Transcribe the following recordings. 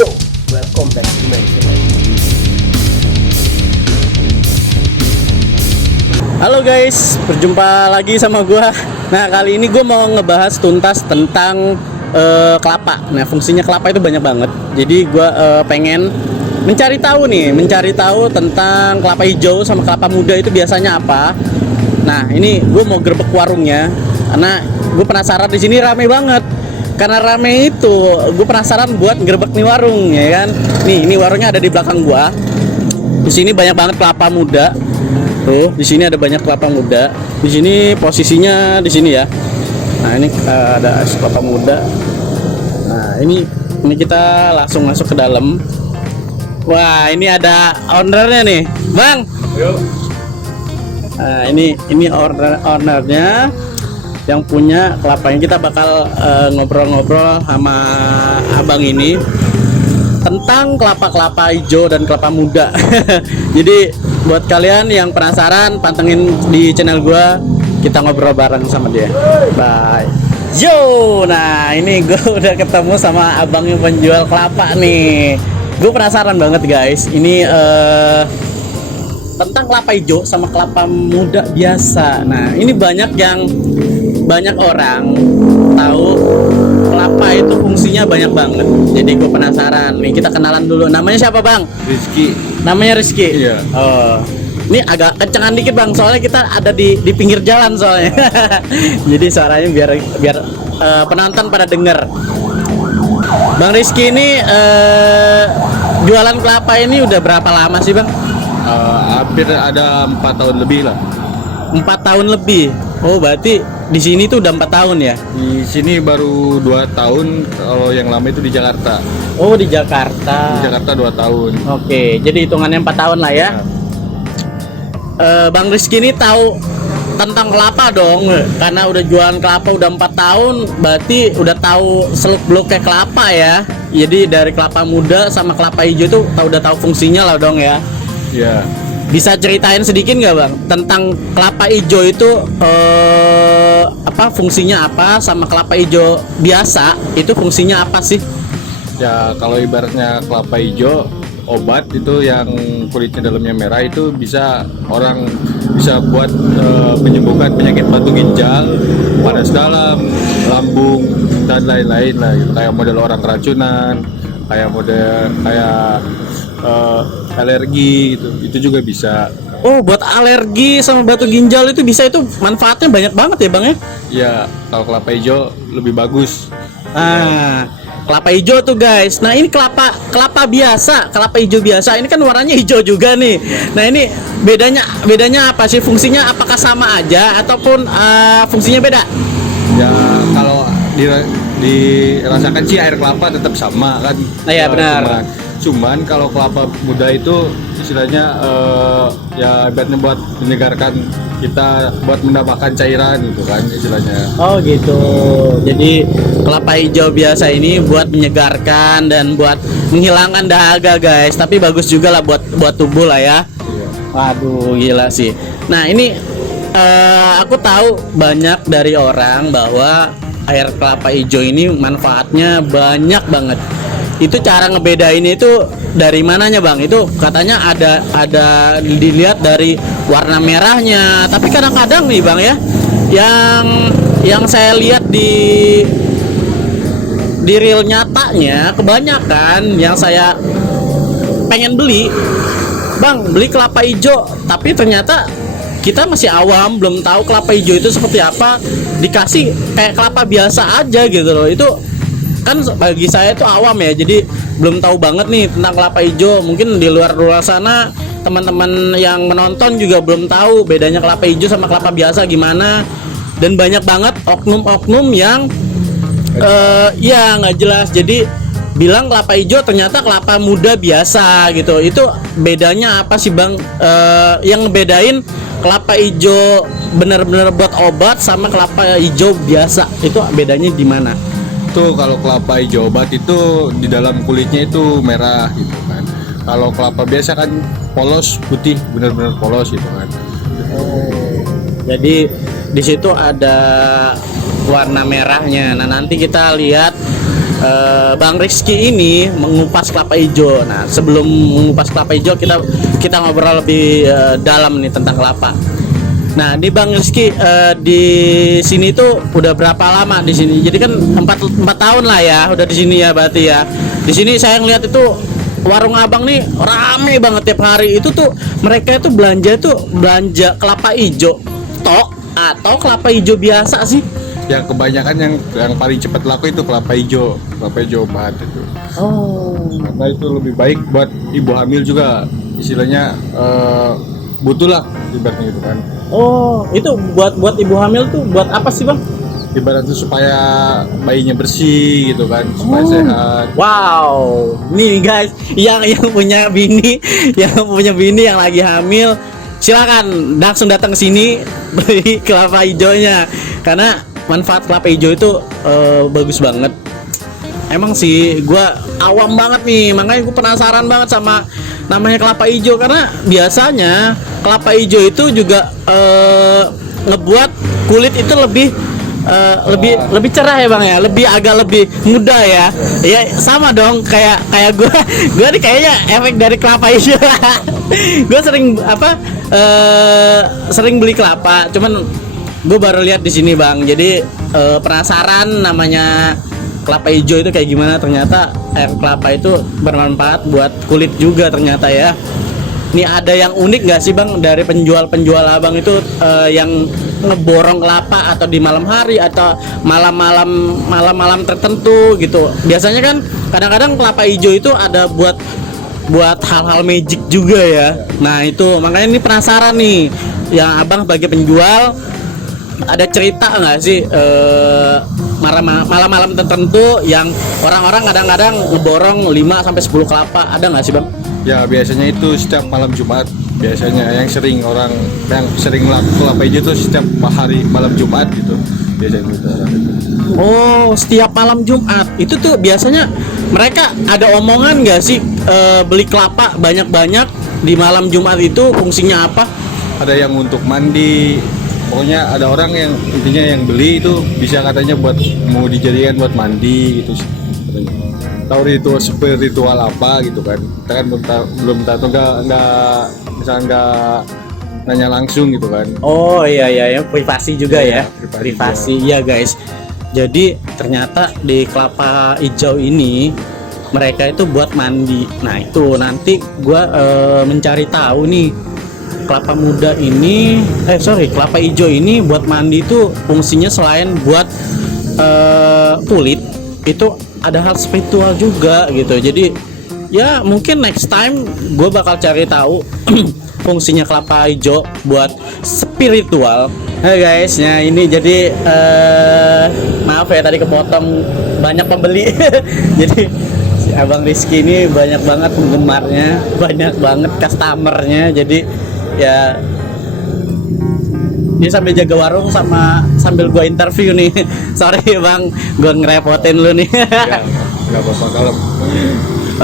Yo, welcome back to my channel. Halo guys, berjumpa lagi sama gua. Nah, kali ini gua mau ngebahas tuntas tentang kelapa. Nah, fungsinya kelapa itu banyak banget. Jadi gua pengen mencari tahu tentang kelapa hijau sama kelapa muda itu biasanya apa. Nah, ini gue mau gerbek warungnya karena gue penasaran, di sini rame banget. Karena rame itu, gue penasaran buat gerbek nih warung, ya kan? Nih, ini warungnya ada di belakang gua. Di sini banyak banget kelapa muda. Tuh, di sini ada banyak kelapa muda. Di sini posisinya di sini ya. Nah, ini ada es kelapa muda. Nah, ini kita langsung masuk ke dalam. Wah, ini ada ownernya nih, Bang. Yuk. Nah, ini ownernya yang punya kelapanya. Kita bakal ngobrol-ngobrol sama abang ini tentang kelapa hijau dan kelapa muda. Jadi buat kalian yang penasaran, pantengin di channel gua, kita ngobrol bareng sama dia. Bye. Yo, nah ini gue udah ketemu sama abang yang penjual kelapa nih. Gue penasaran banget guys. Ini tentang kelapa hijau sama kelapa muda biasa. Nah, ini banyak orang tahu kelapa itu fungsinya banyak banget. Jadi gue penasaran. Nih, kita kenalan dulu. Namanya siapa, Bang? Rizky. Namanya Rizky. Iya. Oh. Ini agak kencengan dikit, Bang. Soalnya kita ada di pinggir jalan soalnya. Jadi suaranya biar penonton pada denger. Bang Rizky ini jualan kelapa ini udah berapa lama sih, Bang? Hampir ada 4 tahun lebih lah. 4 tahun lebih. Oh, berarti di sini tuh udah 4 tahun ya? Di sini baru 2 tahun. Kalau yang lama itu di Jakarta. Oh, di Jakarta. Di Jakarta 2 tahun. Oke, jadi hitungannya 4 tahun lah ya. Bang Rizky ini tahu tentang kelapa dong, karena udah jualan kelapa udah 4 tahun, berarti udah tahu seluk beluknya kelapa ya. Jadi dari kelapa muda sama kelapa hijau tuh udah tahu fungsinya lah dong ya. Ya. Bisa ceritain sedikit nggak, Bang, tentang kelapa hijau itu apa fungsinya apa, sama kelapa hijau biasa itu fungsinya apa sih? Ya, kalau ibaratnya kelapa hijau obat itu yang kulitnya dalamnya merah itu orang bisa buat menyembuhkan penyakit batu ginjal, panas dalam, lambung dan lain-lain lah gitu. Kayak model orang keracunan, kayak alergi gitu. Itu juga bisa. Oh, buat alergi sama batu ginjal itu bisa, itu manfaatnya banyak banget ya, Bang ya? Ya, kalau kelapa hijau lebih bagus. Kelapa hijau tuh guys. Nah, ini kelapa biasa, kelapa hijau biasa. Ini kan warnanya hijau juga nih. Nah, ini bedanya apa sih? Fungsinya apakah sama aja ataupun fungsinya beda? Ya, kalau dirasakan sih air kelapa tetap sama kan. Nah, ya benar. Cuman kalau kelapa muda itu istilahnya ya ibaratnya buat menyegarkan kita, buat menambahkan cairan gitu kan istilahnya. Oh gitu. Jadi kelapa hijau biasa ini buat menyegarkan dan buat menghilangkan dahaga guys. Tapi bagus juga lah buat tubuh lah ya. Iya. Waduh, gila sih. Nah, ini aku tahu banyak dari orang bahwa air kelapa hijau ini manfaatnya banyak banget. Itu cara ngebedain itu dari mananya, Bang? Itu katanya ada dilihat dari warna merahnya. Tapi kadang-kadang nih, Bang ya, yang saya lihat di real nyatanya, kebanyakan yang saya pengen beli, Bang, beli kelapa hijau, tapi ternyata kita masih awam, belum tahu kelapa hijau itu seperti apa, dikasih kayak kelapa biasa aja gitu loh. Itu kan bagi saya itu awam ya, jadi belum tahu banget nih tentang kelapa hijau. Mungkin di luar sana teman-teman yang menonton juga belum tahu bedanya kelapa hijau sama kelapa biasa gimana. Dan banyak banget oknum-oknum yang ya nggak jelas, jadi bilang kelapa hijau ternyata kelapa muda biasa gitu. Itu bedanya apa sih, Bang? Yang ngebedain kelapa hijau bener-bener buat obat sama kelapa hijau biasa, itu bedanya di mana? Tuh, kalau kelapa hijau obat itu di dalam kulitnya itu merah gitu kan. Kalau kelapa biasa kan polos, putih, benar-benar polos gitu kan. Oh, jadi di situ ada warna merahnya. Nah, nanti kita lihat Bang Rizky ini mengupas kelapa hijau. Nah, sebelum mengupas kelapa hijau kita ngobrol lebih dalam nih tentang kelapa. Nah, di Bang Rizky di sini tuh udah berapa lama di sini? Jadi kan 4 tahun lah ya udah di sini ya berarti ya. Di sini saya ngeliat itu warung abang nih rame banget tiap hari. Itu tuh mereka itu belanja kelapa hijau tok atau kelapa hijau biasa sih? Yang kebanyakan yang paling cepat laku itu kelapa hijau obat itu. Oh. Karena itu lebih baik buat ibu hamil juga, istilahnya butuh lah ibaratnya gitu kan. Oh, itu buat ibu hamil tuh buat apa sih bang? Ibaratnya supaya bayinya bersih gitu kan, supaya sehat. Wow, nih guys, yang punya bini, yang lagi hamil, silakan langsung datang ke sini beli kelapa hijaunya, karena manfaat kelapa hijau itu bagus banget. Emang sih, gue awam banget nih, makanya gue penasaran banget sama namanya kelapa hijau, karena biasanya kelapa hijau itu juga ngebuat kulit itu lebih cerah ya bang ya, agak lebih muda ya. Ya sama dong kayak gue nih kayaknya efek dari kelapa hijau. Gue sering beli kelapa, cuman gue baru lihat di sini bang, jadi penasaran namanya kelapa hijau itu kayak gimana. Ternyata air kelapa itu bermanfaat buat kulit juga ternyata ya. Ini ada yang unik nggak sih bang dari penjual abang itu yang ngeborong kelapa atau di malam hari atau malam-malam tertentu gitu? Biasanya kan kadang-kadang kelapa hijau itu ada buat hal-hal magic juga ya. Nah itu makanya ini penasaran nih, yang abang sebagai penjual ada cerita nggak sih malam-malam tertentu yang orang-orang kadang-kadang ngeborong 5 sampai 10 kelapa, ada nggak sih bang? Ya biasanya itu setiap malam Jumat, biasanya yang sering laku kelapa hijau itu setiap hari malam Jumat gitu biasanya gitu. Oh, setiap malam Jumat itu tuh biasanya mereka ada omongan nggak sih beli kelapa banyak-banyak di malam Jumat itu fungsinya apa? Ada yang untuk mandi, pokoknya ada orang yang intinya yang beli itu bisa katanya mau dijadikan buat mandi gitu. Tahu ritual apa gitu kan, kita kan belum tahu nggak nanya langsung gitu kan. Oh iya privasi juga ya, privasi ya guys. Jadi ternyata di kelapa hijau ini mereka itu buat mandi. Nah itu nanti gua mencari tahu nih, kelapa hijau ini buat mandi itu fungsinya selain buat kulit, itu ada hal spiritual juga gitu. Jadi ya mungkin next time gue bakal cari tahu fungsinya kelapa hijau buat spiritual. Hai guys, ya ini jadi maaf ya tadi kepotong, banyak pembeli. Jadi si abang Rizky ini banyak banget penggemarnya, banyak banget customernya. Jadi ya dia sambil jaga warung sambil gue interview nih. Sorry bang, gue ngerepotin lu nih. Ya, nggak apa-apa kalau.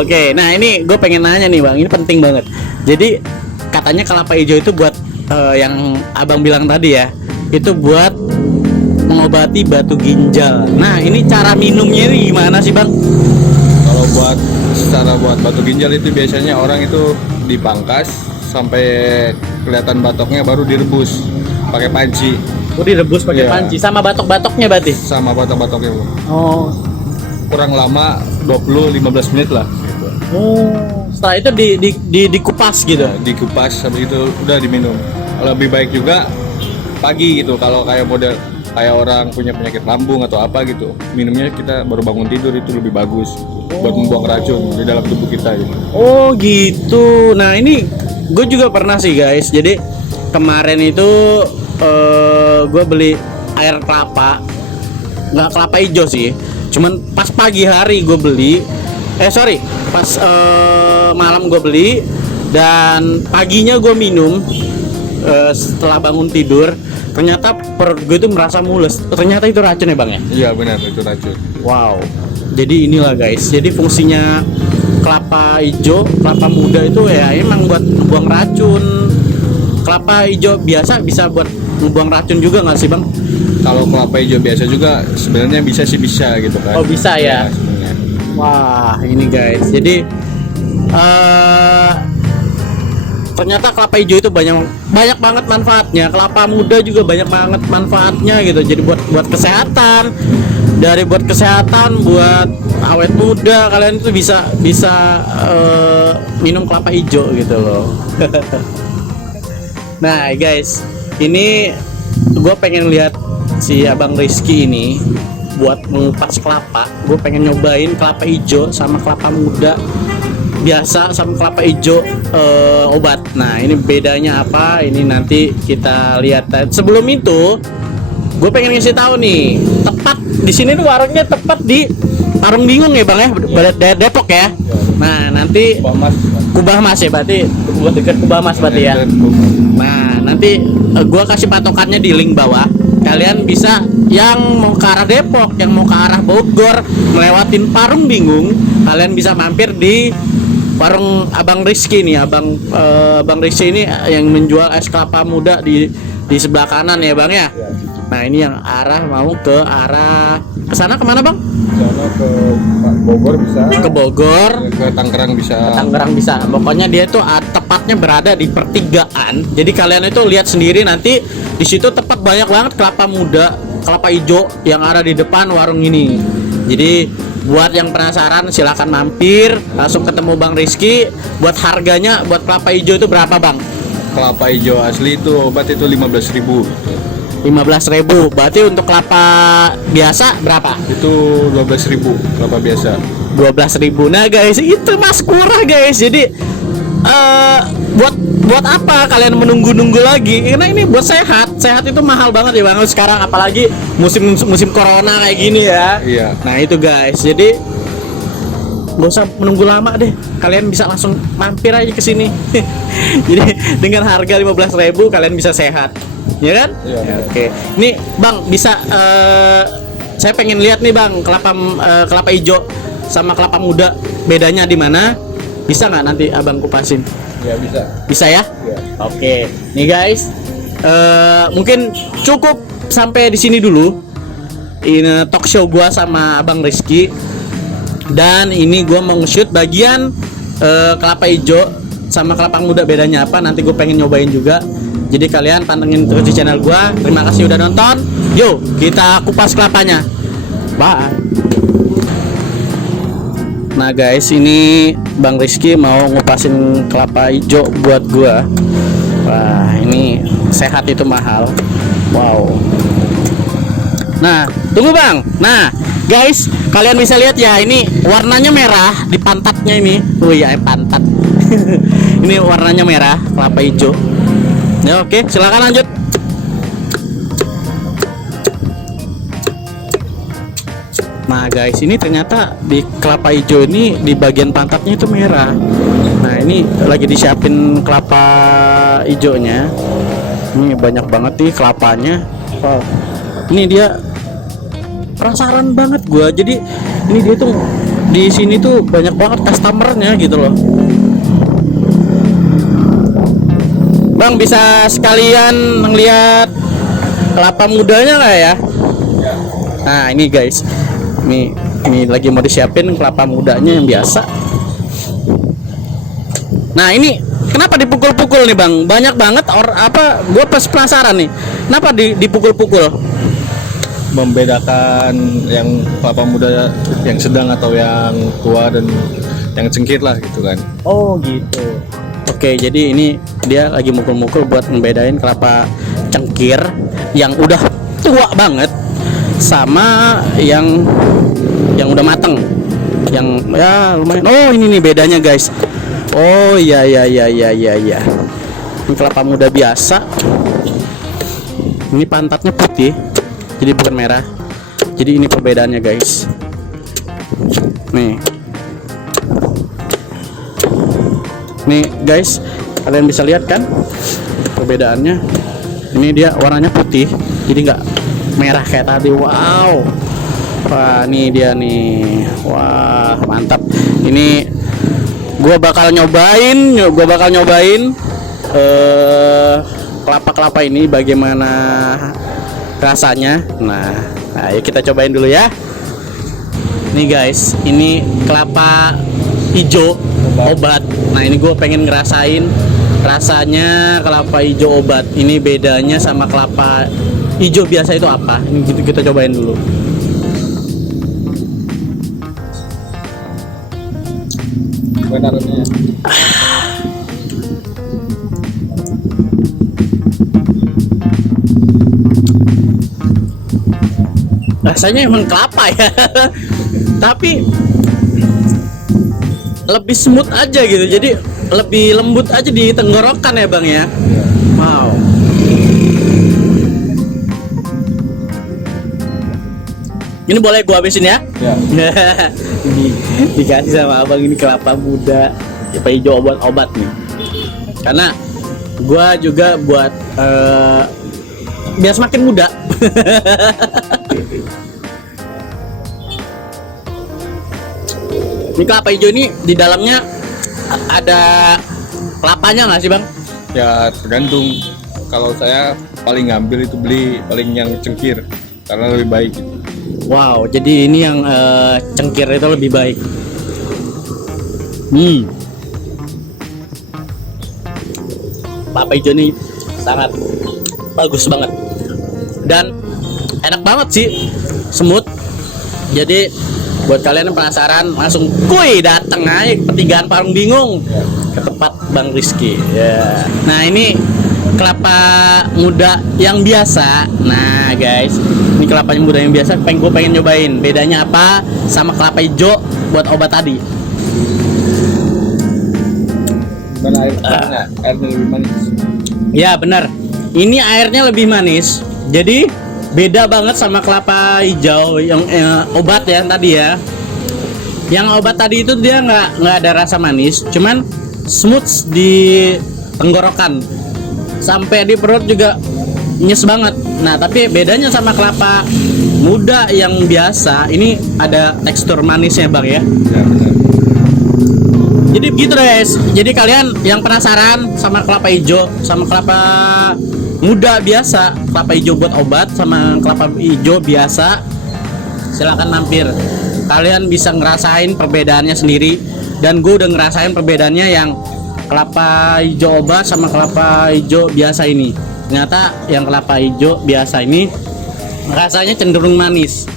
Oke, nah ini gue pengen nanya nih bang, ini penting banget. Jadi katanya kelapa hijau itu buat yang abang bilang tadi ya, itu buat mengobati batu ginjal. Nah ini cara minumnya ini gimana sih bang? Kalau buat batu ginjal itu biasanya orang itu dipangkas sampai kelihatan batoknya, baru direbus pakai panci. Oh direbus pakai panci sama batok-batoknya berarti? Sama batok-batoknya. Oh. Kurang lama 20-15 menit lah. Oh. Setelah itu dikupas gitu? Ya, dikupas, habis itu udah diminum. Lebih baik juga pagi gitu, kalau kayak orang punya penyakit lambung atau apa gitu, minumnya kita baru bangun tidur itu lebih bagus buat membuang racun di dalam tubuh kita gitu. Oh gitu. Nah ini gue juga pernah sih guys. Jadi kemarin itu gue beli air kelapa, nggak kelapa hijau sih, cuman pas pagi hari gue beli, pas malam gue beli dan paginya gue minum setelah bangun tidur, ternyata perut gue itu merasa mules. Ternyata itu racun ya bang ya? Iya benar, itu racun. Wow. Jadi inilah guys, jadi fungsinya kelapa hijau, kelapa muda itu ya emang buat buang racun. Kelapa hijau biasa bisa buat ngebuang racun juga nggak sih bang? Kalau kelapa hijau biasa juga sebenarnya bisa gitu kan. Oh bisa ya. Sebenarnya. Wah, ini guys. Jadi ternyata kelapa hijau itu banyak banyak banget manfaatnya. Kelapa muda juga banyak banget manfaatnya gitu. Jadi buat kesehatan, dari buat kesehatan, buat awet muda, kalian itu bisa minum kelapa hijau gitu loh. Nah guys, ini gue pengen lihat si Abang Rizky ini buat mengupas kelapa. Gue pengen nyobain kelapa hijau sama kelapa muda biasa sama kelapa hijau obat. Nah ini bedanya apa? Ini nanti kita lihat. Sebelum itu, gue pengen ngasih tahu nih, tepat di sini tuh warungnya tepat di Parung Bingung ya bang ya, Depok ya. Nah nanti Kubah Mas ya, berarti buat dekat Kubah Mas berarti ya. Nah nanti gue kasih patokannya di link bawah. Kalian bisa yang mau ke arah Depok, yang mau ke arah Bogor, melewatin Parung Bingung, kalian bisa mampir di warung Abang Rizky nih. Abang Rizky ini yang menjual es kelapa muda di sebelah kanan ya bang ya. Nah ini yang arah mau ke arah kesana kemana bang? Sana ke Bogor bisa. Ke Bogor. Ke Tangerang bisa. Ke Tangerang bisa. Pokoknya dia tuh tepatnya berada di pertigaan. Jadi kalian itu lihat sendiri nanti di situ tepat banyak banget kelapa muda, kelapa hijau yang ada di depan warung ini. Jadi buat yang penasaran silahkan mampir, langsung ketemu Bang Rizky. Buat harganya buat kelapa hijau itu berapa bang? Kelapa hijau asli itu obat itu 15.000. 15.000. Berarti untuk kelapa biasa berapa? Itu 12.000 kelapa biasa. 12.000. Nah guys, itu mas murah guys. Jadi buat apa kalian menunggu-nunggu lagi? Karena ini buat sehat. Sehat itu mahal banget ya bang. Sekarang apalagi musim corona kayak gini ya. Iya. Nah itu guys. Jadi nggak usah menunggu lama deh. Kalian bisa langsung mampir aja ke sini. Jadi dengan harga 15.000 kalian bisa sehat. Ya kan? Iya. Ya, oke. Nih bang bisa saya pengen lihat nih bang kelapa hijau sama kelapa muda bedanya di mana? Bisa nggak nanti abang kupasin? Ya bisa. Bisa ya? Iya. Oke. Nih guys, mungkin cukup sampai di sini dulu. Ini talk show gua sama Abang Rizky. Dan ini gua mau nge-shoot bagian kelapa hijau sama kelapa muda bedanya apa. Nanti gue pengen nyobain juga. Jadi kalian pantengin terus di channel gua. Terima kasih udah nonton. Yuk, kita kupas kelapanya. Bye. Nah guys, ini Bang Rizky mau ngupasin kelapa hijau buat gua. Wah, ini sehat itu mahal. Wow. Nah, tunggu bang. Nah, guys, kalian bisa lihat ya, ini warnanya merah di pantatnya ini. Oh iya, pantat. Ini warnanya merah, kelapa hijau. Ya oke, silakan lanjut. Nah guys, ini ternyata di kelapa hijau ini di bagian pantatnya itu merah. Nah ini lagi disiapin kelapa hijaunya. Ini banyak banget nih kelapanya. Wow. Ini dia penasaran banget gua. Jadi ini dia tuh di sini tuh banyak banget customernya gitu loh. Bang bisa sekalian ngeliat kelapa mudanya nggak ya? Nah ini guys. Ini lagi mau disiapin kelapa mudanya yang biasa. Nah ini kenapa dipukul-pukul nih bang? Banyak banget gue pas penasaran nih. Kenapa dipukul-pukul? Membedakan yang kelapa muda yang sedang atau yang tua dan yang cengkir lah gitu kan. Oh gitu. Oke, jadi ini dia lagi mukul-mukul buat membedain kelapa cengkir yang udah tua banget sama yang udah mateng, yang ya lumayan. Oh ini nih bedanya guys. Oh iya. Ini kelapa muda biasa. Ini pantatnya putih, jadi bukan merah. Jadi ini perbedaannya guys. Nih guys, kalian bisa lihat kan perbedaannya. Ini dia warnanya putih, jadi nggak merah kayak tadi. Wow. Wah, ini dia nih. Wah, mantap. Ini gua bakal nyobain kelapa-kelapa ini bagaimana rasanya. Nah, ayo kita cobain dulu ya. Nih guys, ini kelapa hijau obat. Nah ini gue pengen ngerasain rasanya kelapa hijau obat. Ini bedanya sama kelapa hijau biasa itu apa? Ini gitu kita cobain dulu. Benarnya. Rasanya emang kelapa ya. Tapi lebih smooth aja gitu. Jadi lebih lembut aja di tenggorokan ya Bang ya. Wow. Ini boleh gua habisin ya? Ya. Ini dikasih sama abang, ini kelapa muda, kelapa hijau obat-obat nih. Karena gua juga buat biar semakin muda. Ini kelapa hijau ini di dalamnya ada kelapanya nggak sih Bang? Ya tergantung. Kalau saya paling ngambil itu beli paling yang cengkir karena lebih baik. Wow, jadi ini yang cengkir itu lebih baik. Kelapa hijau ini sangat bagus banget dan enak banget sih, smooth. Jadi buat kalian yang penasaran, langsung kuy datang aja ke Pertigaan Parung Bingung ke tempat Bang Rizky ya. Nah ini kelapa muda yang biasa. Nah guys, ini kelapa muda yang biasa, gue pengen nyobain bedanya apa sama kelapa hijau buat obat tadi. Mana airnya? Airnya lebih manis. Ya benar, ini airnya lebih manis. Jadi beda banget sama kelapa hijau yang obat ya tadi ya. Yang obat tadi itu dia nggak ada rasa manis, cuman smooth di tenggorokan, sampai di perut juga nyes banget. Nah tapi bedanya sama kelapa muda yang biasa, ini ada tekstur manisnya Bang ya. Ya benar. Jadi begitu guys. Jadi kalian yang penasaran sama kelapa hijau sama kelapa muda biasa, kelapa hijau buat obat sama kelapa hijau biasa, silakan mampir. Kalian bisa ngerasain perbedaannya sendiri, dan gue udah ngerasain perbedaannya yang kelapa hijau obat sama kelapa hijau biasa ini. Ternyata yang kelapa hijau biasa ini rasanya cenderung manis,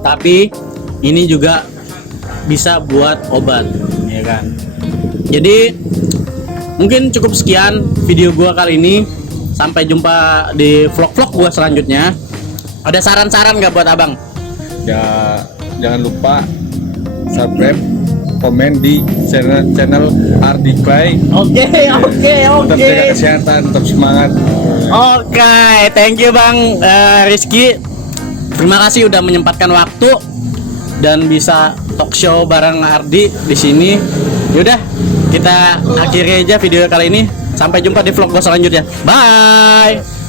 tapi ini juga bisa buat obat ya kan. Jadi mungkin cukup sekian video gua kali ini. Sampai jumpa di vlog-vlog gua selanjutnya. Ada saran-saran nggak buat abang? Ya jangan lupa subscribe, komen di channel Ardi Clay. Oke. Tetap jaga kesehatan, tetap semangat. Oke, thank you Bang Rizky. Terima kasih udah menyempatkan waktu dan bisa talk show bareng Ardi di sini. Yaudah, kita akhiri aja video kali ini. Sampai jumpa di vlog gua selanjutnya. Bye.